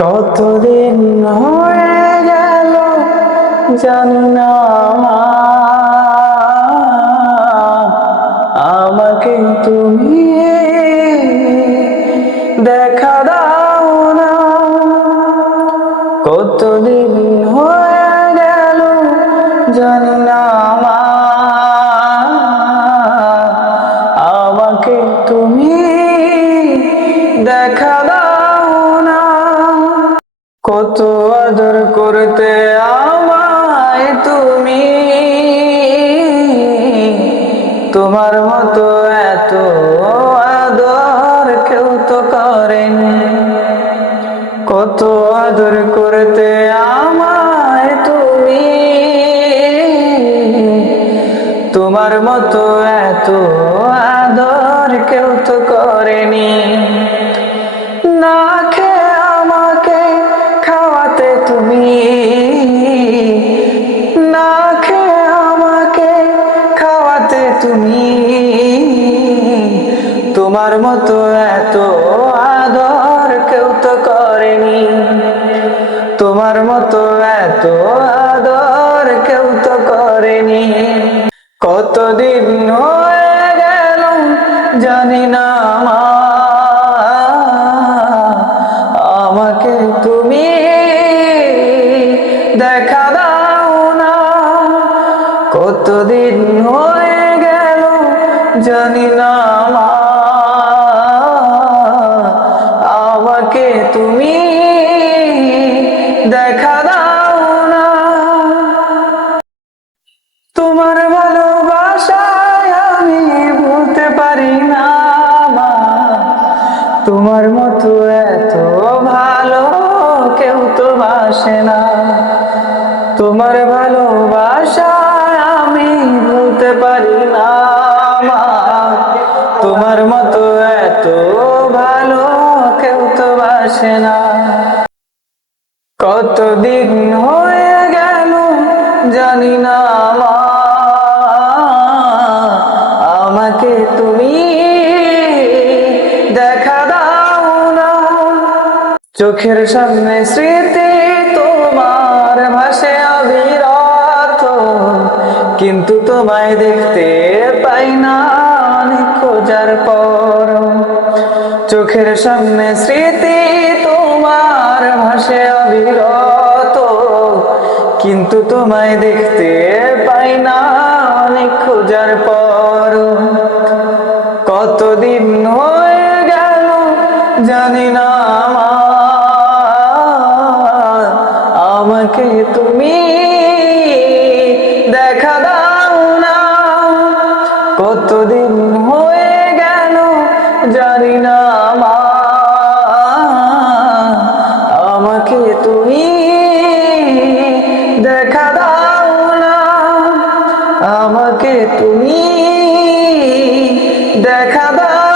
কতদিন হয়ে গেল জানি না আমাকে তুমি দেখা দাও না। কতদিন হয়ে গেল জানি না আমাকে তুমি দেখা দাও না। কত আদর করতে আমায় তুমি, তোমার মতো এত আদর কেউ তো করেনি। কত আদর করতে আমায় তুমি, তোমার মতো এত আদর কেউ তো করেনি। না খেয়ে আমাকে খাওয়াতে তুমি, না খেয়ে আমাকে খাওয়াতে তুমি, তোমার মতো এত আদর কেউ তো করেনি। তোমার মতো এত আদর কেউ তো করেনি। কতদিন হয়ে গেল জানি না আমাকে তুমি দেখা দাও না। কতদিন হয়ে গেল জানি না আমাকে তুমি দেখা দাও না। তোমার ভালোবাসায় আমি ভুলতে পারি না মা, তোমার মতো এত ভালো কেউ তো বাসে না। তোমার ভালোবাসায় আমি ভুলতে পারি না মা, তোমার মতো এত ভালো কেউ তো বাসে না। কতদিন হয়ে গেল জানি না মা আমাকে তুমি দেখা দাও না। চোখের সামনে স্মৃতি তোমার ভাসে অবিরত, কিন্তু তোমায় দেখতে পাই না অনেক খোঁজার পর। চোখের সামনে স্মৃতি তোমার ভাসে অবিরত, কিন্তু তোমায় দেখতে পাই না অনেক খোঁজার পর। কতদিন হয়ে গেল জানি না আমাকে তুমি দেখা দাও না। কতদিন হয়ে গেল জানি না আমাকে তুমি দেখা দাও না। আমাকে তুমি দেখা দাও।